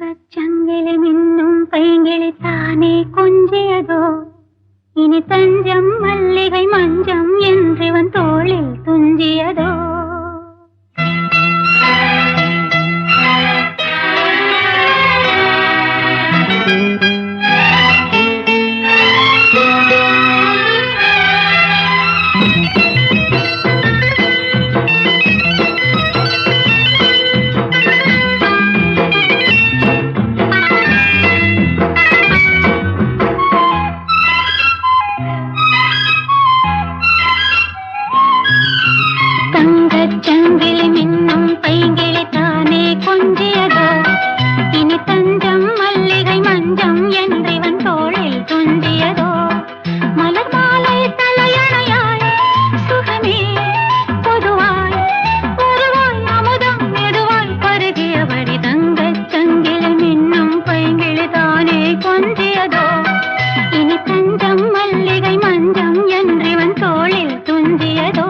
தங்கச்சங்கிலி மின்னும் பைங்கிளி தானே கொஞ்சியதோ இனி தஞ்சம் மல்லிகை மஞ்சம் என்றிவன் தோளில் துஞ்சியதோ. தங்கச்சங்கிலி மின்னும் பைங்கிளி தானே கொஞ்சியதோ இனி தஞ்சம் மல்லிகை மஞ்சம் என்றிவன் தோளில் துஞ்சியதோ. மலர் மாலை தலையணையாய் சுகமே பொதுவாய் பொதுவாய் அமுதம் மெதுவாய் பருகியபடி தங்கச்சங்கிலி மின்னும் பைங்கிளி தானே கொஞ்சியதோ இனி தஞ்சம் மல்லிகை மஞ்சம் என்றிவன் தோளில் துஞ்சியதோ.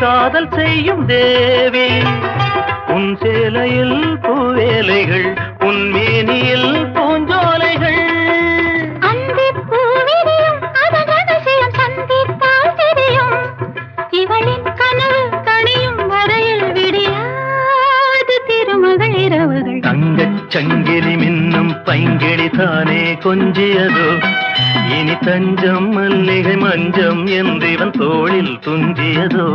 காதல் செய்யும் தேவி உன் சேலையில் பூவேலைகள் உன் மேனியில் பூஞ்சோலைகள் அந்திப் பூவிரியும் அதன் அதிசயம் சந்தித்தால் தெரியும். இவளின் கனவு கனியும் வரையில் விடியாது திருமகள் இரவுகள். தங்கச் சங்கிலி மின்னும் பைங்கிளி தானே கொஞ்சியதோ இனி தஞ்சம் மல்லிகை மஞ்சம் என்றிவன் தோளில் துஞ்சியதோ.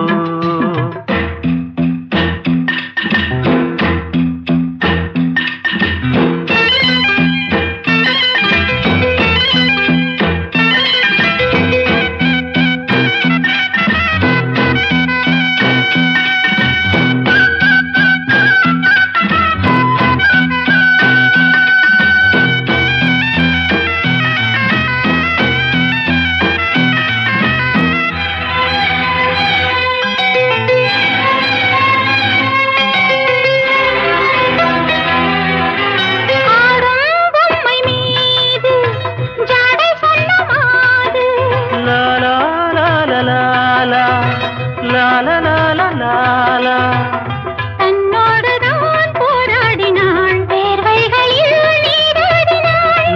தன்னோடுதான் போராடினாள் வேர்வைகளில் நீராடினாள்.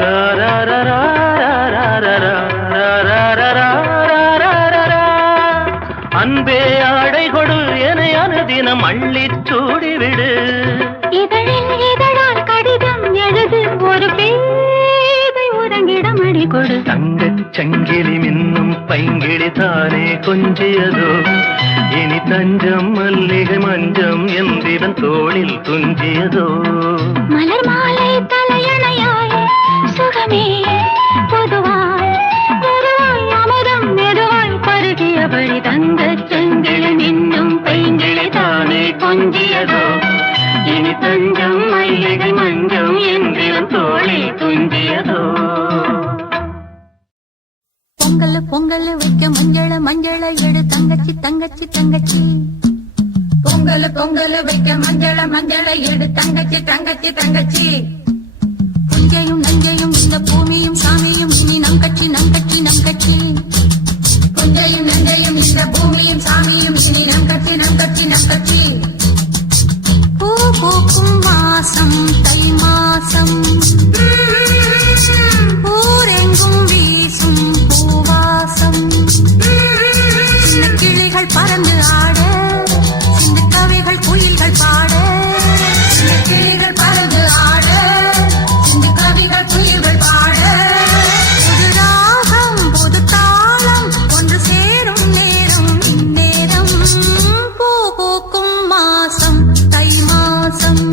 அன்பே ஆடை கொடு என அனுதினம் அள்ளிச் சூடிவிடு. இதழில் இதழால் கடிதம் எழுது ஒரு பேதை உறங்கிடம் அடி கொடு. தங்கச் சங்கிலி மின்னும் பைங்கிளி தானே கொஞ்சியதோ இனி தஞ்சம் மல்லிகை மஞ்சம் என்றிவன் தோளில் துஞ்சியதோ. மலர் மாலை தலையணையாய் சுகமே பொதுவாய் பொதுவாய் அமுதம் மெதுவாய் பருகியபடி தங்கச் சங்கிலி மின்னும் பைங்கிளி தானே கொஞ்சியதோ இனி தஞ்சம் மல்லிகை மஞ்சம் என்றிவன் தோளில் துஞ்சியதோ. பொங்கல் பொங்கல் வைக்க மஞ்சள மஞ்சள எடு தங்கச்சி தங்கச்சி தங்கச்சி. பொங்கல் பொங்கல் வைக்க மஞ்சள மஞ்சள எடு தங்கச்சி தங்கச்சி தங்கச்சி. புஞ்சையும் நஞ்சையும் இந்த பூமியும் சாமியும் இனி நம் கட்சி நம் கட்சி நம் கட்சி. புஞ்சையும் நஞ்சையும் இந்த பூமியும் சாமியும் இனி நம் கட்சி நம் கட்சி நம் கட்சி. பூ பூக்கும் மாசம் தை மாசம் ஊரெங்கும் வீசும் பூவாசம். சின்ன கிளிகள் பறந்து ஆட சின்ன கவிகள் குயில்கள் பாட. சின்ன கிளிகள் பறந்து ஆட சின்ன கவிகள் குயில்கள் பாட. புது ராகம் புது தாளம் ஒன்று சேரும் நேரம் இந்நேரம். பூ பூக்கும் மாசம் தை மாசம்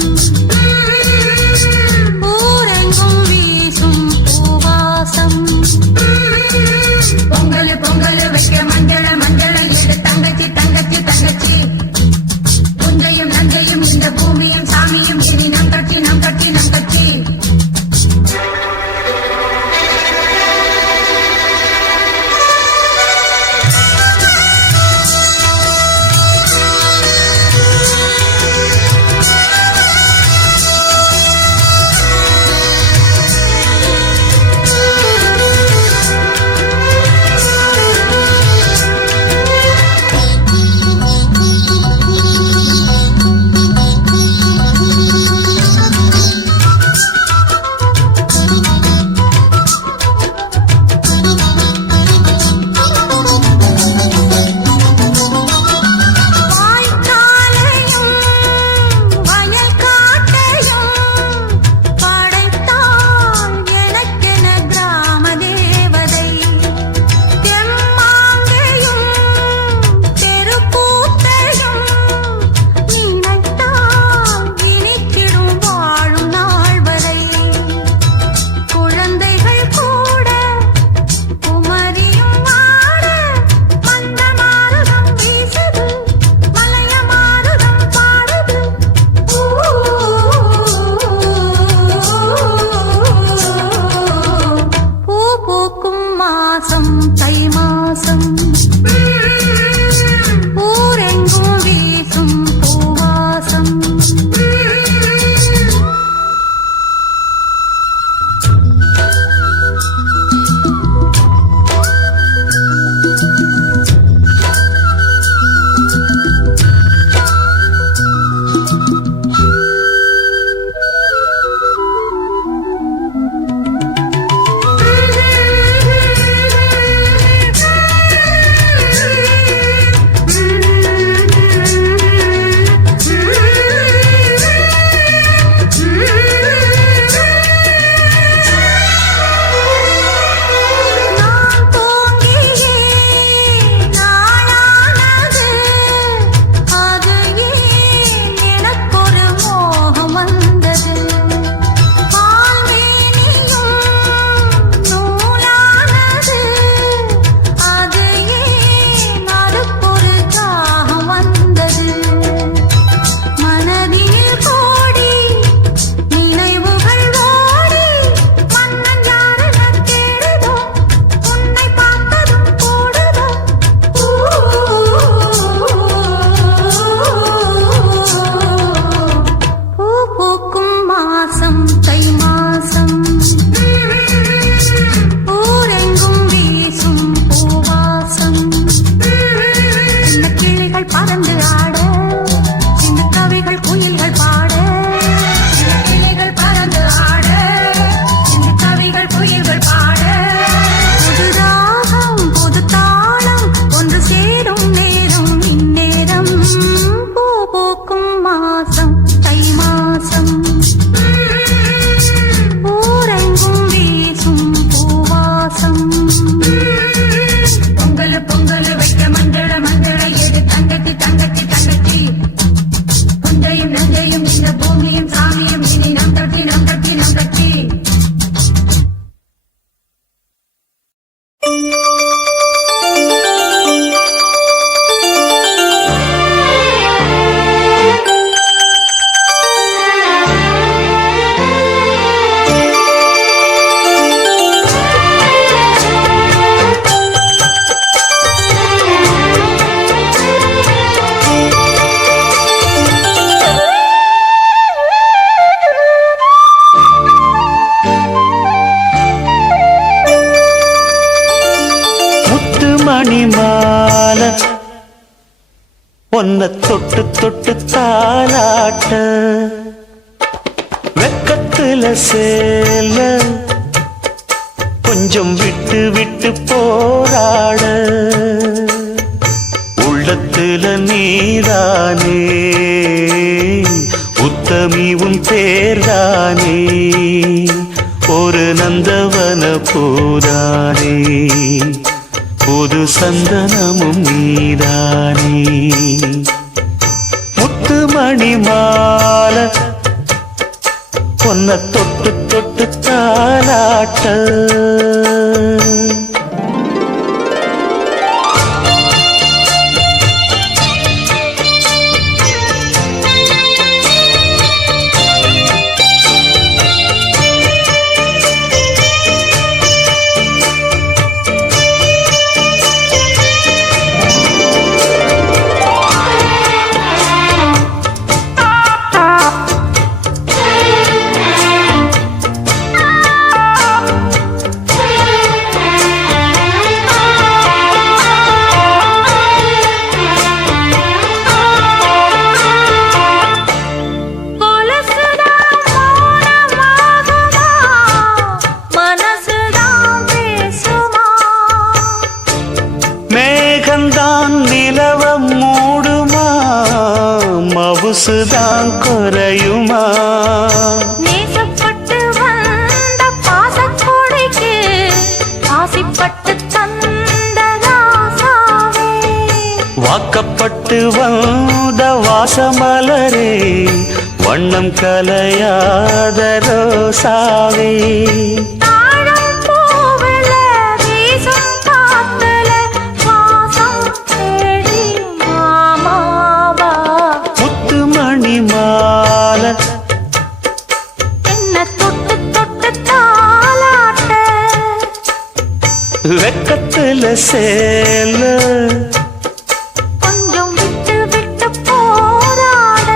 ஊரெங்கும் வீசும் பூவாசம். பொங்கல் பொங்கல் வைக்க மஞ்சள மஞ்சள எடு தங்கச்சி தங்கச்சி தங்கச்சி. மணி மாலை ஒன்ன தொட்டு தொட்டு தாலாட்ட வெக்கத்துல சேல கொஞ்சம் விட்டு விட்டு போராட உள்ளத்துல நீதானே உத்தமி உன் பேர்தானே ஒரு நந்தவன பூதானே புது சந்தனமும் நீதானே முத்து மணி மாலை பொன்ன தொட்டு தொட்டு தாலாட்ட மவுசுதான் குறையுமா நேசப்பட்டு வந்த பாசக்கொடைக்கு ஆசிப்பட்டு தந்த ராசாவே வாக்கப்பட்டு வந்த வாசமலரே வண்ணம் கலையாத ரோசாவே வெக்கத்துல சேல கொஞ்சம் விட்டு விட்டு போராட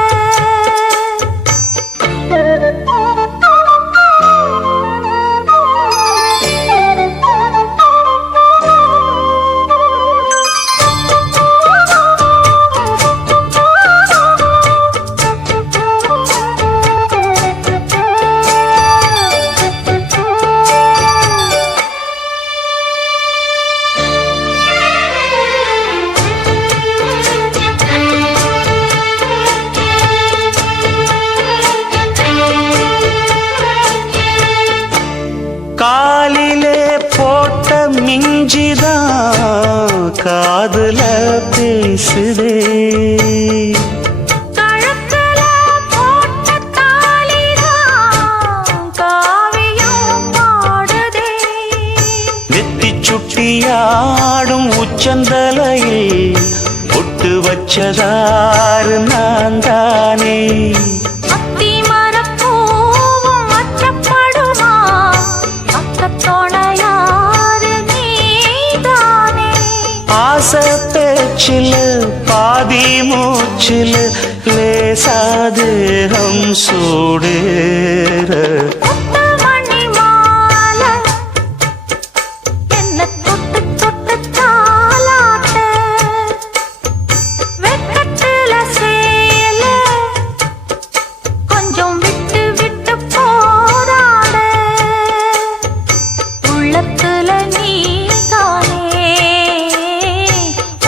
காலிலே போட்ட மிஞ்சிதான் காதுல பேசுதே கழுத்துல போட்ட தாலிதான் காவியம் பாடுதே நெத்தி சுட்டியாடும் உச்சந்தலையில் பொட்டு வச்சதாறு நான் தானே ஆசை பேச்சில் பாதி மூச்சில் லேசாதேகம் சூடேற மணி மாலை என்ன தொட்டு தொட்டு தாலாட்ட வெக்கத்துல சேல கொஞ்சம் விட்டு விட்டு போராட உள்ளத்துல நீதானே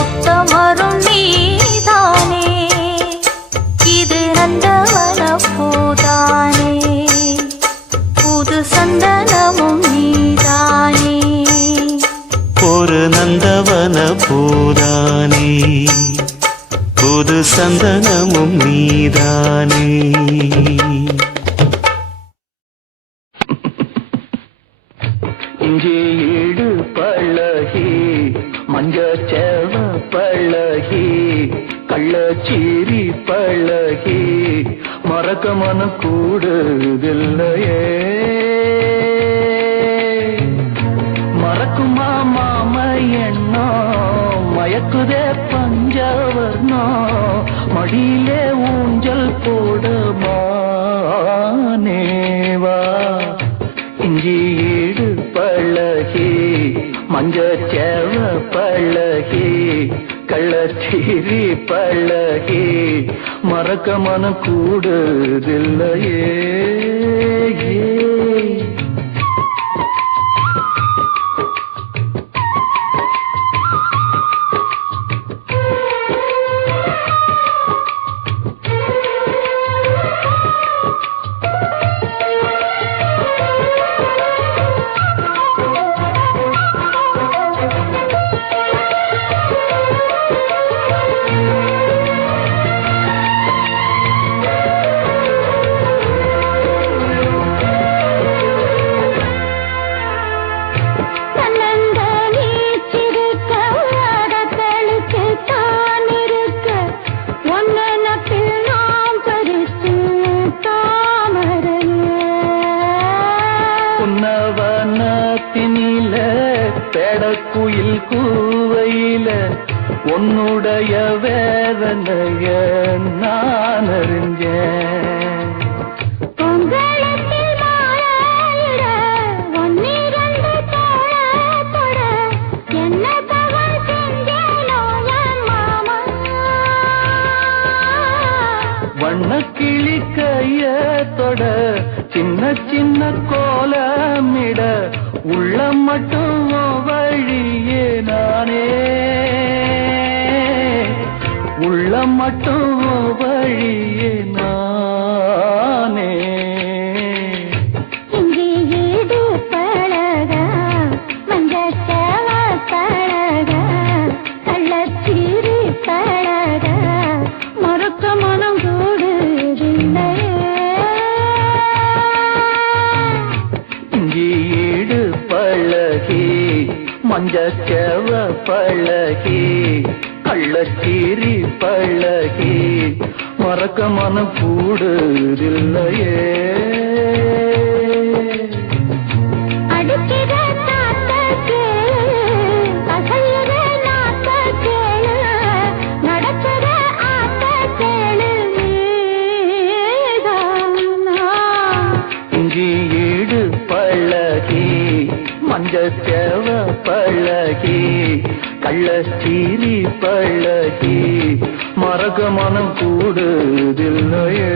உத்தமரும் நீதானே இது நந்தவன பூதானே புது சந்தனமும் நீதானே ஒரு நந்தவன பூதானே புது சந்தனமும் நீதானே இஞ்சி ஈடு பழகி மஞ்சச்சேவ பழகி கள்ளச்சீரி பழகி மறக்க மன கூடுதில்லையே மறக்குமா மாம எண்ணோ மயக்குதே பஞ்சவர்ணோ மடியிலே ஊஞ்சல் போடுமானேவா இஞ்சி ஈடு பழகி மஞ்சச்சேவ பழகி கள்ளச்சீரி பழகி மறக்க மனம் கூடுதில்லையே பேடக்குயில் கூவையில உன்னுடைய வேதனைய நான் அறிஞ்சேன் வண்ணக்கிளி கைய தொட சின்ன சின்ன கோலமிட உள்ளம் மட்டும் வழியே நானே உள்ளம் மட்டும் வழியே நானே இங்கே ஈடு பழக மஞ்சச்சேவ பழக கள்ளச்சீரி பழக மறக்க மனம் கூடுதில்லையே இங்கீடு பழகி மஞ்சச்சேவ பழகி கள்ளச்சீரி பழகி மறக்க மனம் கூடுதில்லையே அடிக்கிற நாத்த கேளு அசையிற நாத்த கேளு நடக்கிற ஆத்த கேளு நீதானா இங்கீடு பழகி மஞ்சச்சேவ பழகி கள்ளச்சீரி பழகி மறக்க மனம் கூடுதில்லையே